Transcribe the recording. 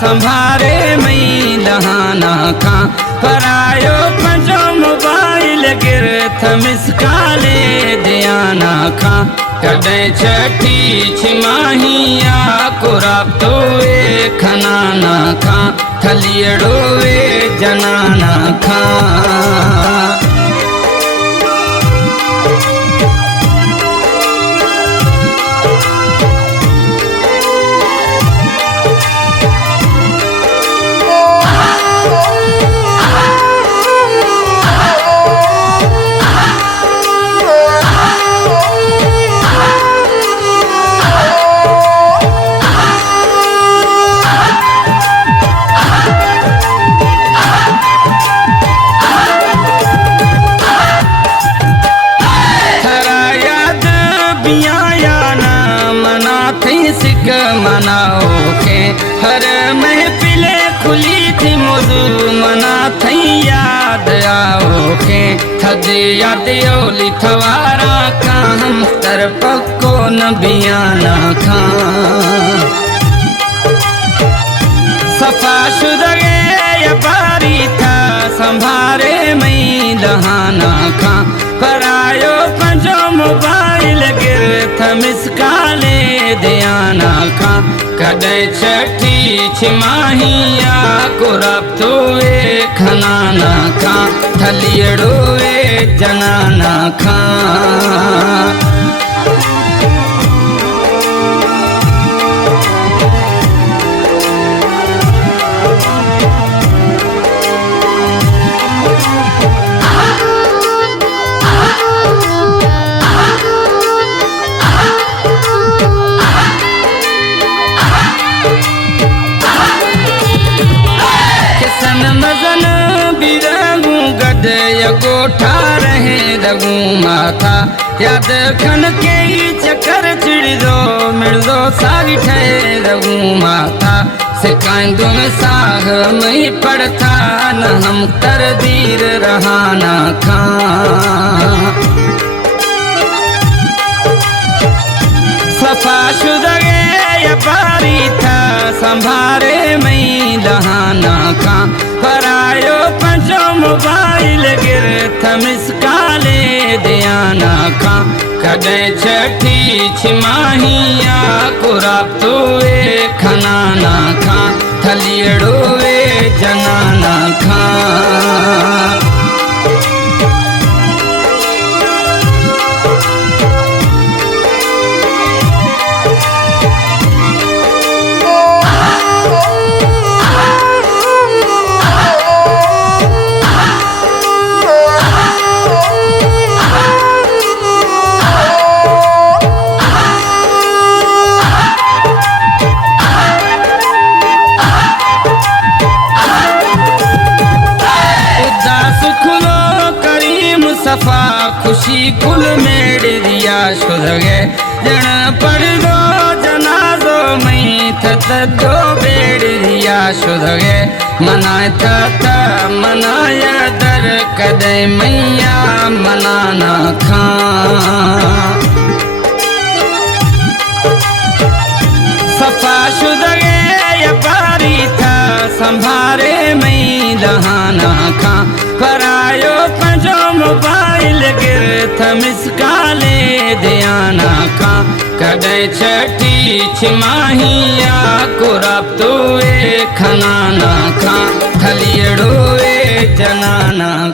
संभारे मई दहाना खा परायो पंजो मोबाइल गिरथ मिसकाले ध्याना खा कदे छठी छिमाहिया कुराब तो खनाना खा थलियड़ो जनाना खा मनाओ के हर महफिले खुली थी मौजू मना थी याद आओ के थद याद ओली थवारा का हम तरफ को न बियाना खा सफा शुदगे ये बारी था संभारे मई दहाना खा परायो पंजो मोबाइल गिरथ मिसकाले ध्याना खा कदे छठी छिमाहिया कुराब तो खनाना खा थलियड़ो जनाना खा मजन बिरगू गद गोठा रहे रगू माथा याद खन के चक्कर चिड़ दो मिल दो सागी ठे रगू माथा सिकाइंदो में साग में पड़ता न हम तरदीर रहाना खा सफा शुदगे ये बारी था संभारे मई दहाना खा परायो पंजो मोबाइल गिरथ मिसकाले ध्याना खा कदे छठी छिमाहिया कुराब तो खनाना खा थलियड़ो जनाना खा सफा खुशी कुल मेड़ दिया शुद गए जन पढ़ दो जनाजो मई दो बेड़ दिया शुद गए मनाए था मनाया दर कदे मैया मनाना खा सफा शुद गए ये बारी था संभारे मई दहाना खा परायो पंजो मोबाइल गिरथ मिसकाले ध्याना खा कदे छठी छिमाहिया कुराब तो खनाना खा थलियड़ो जनाना